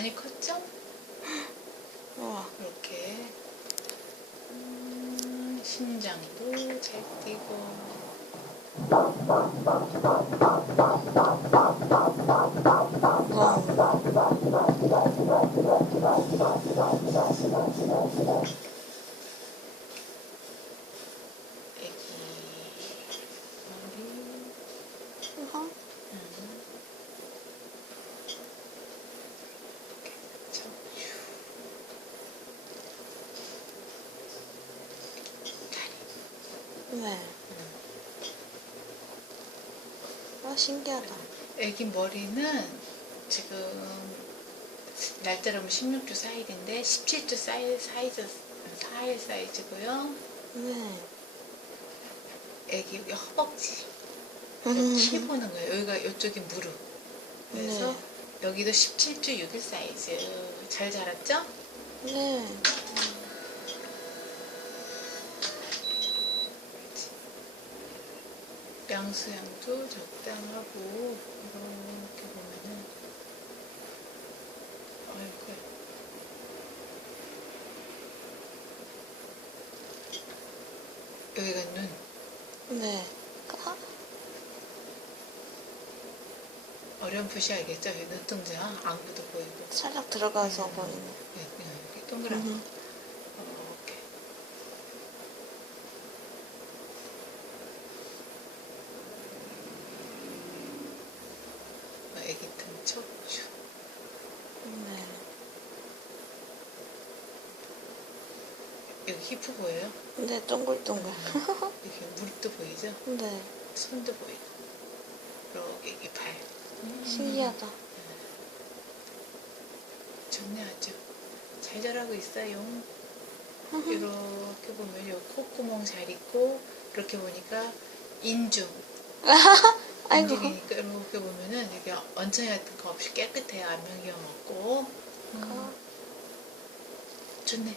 많이 컸죠? 우와. 이렇게 심장도 잘 뛰고. 애기 머리. 네. 아, 신기하다. 애기 머리는 지금 날짜로 16주 4일인데 17주 4일 사이즈고요. 네. 애기 여기 허벅지 키 보는 거예요. 여기가 이쪽이 무릎. 그래서 네. 여기도 17주 6일 사이즈. 잘 자랐죠? 네. 양수양도 적당하고 이렇게 보면은 아이고 여기가 눈. 네. 어렴풋이 알겠죠? 여기 눈동자 안구도 보이고 살짝 들어가서 보이네. 이렇게 동그란 거 이렇게 애기 등 척추. 네. 여기 히프 보여요? 네, 동글동글. 이렇게 무릎도 보이죠? 네. 손도 보이고 이렇게 이 발. 신기하다. 좋네 아주. 잘 자라고 있어요. 이렇게 보면 요 콧구멍 잘 있고 이렇게 보니까 인중. 아이고. 인중이니까 이렇게 보면은 이게 얹혀이 같은 거 없이 깨끗해요. 안면경 없고. 좋네.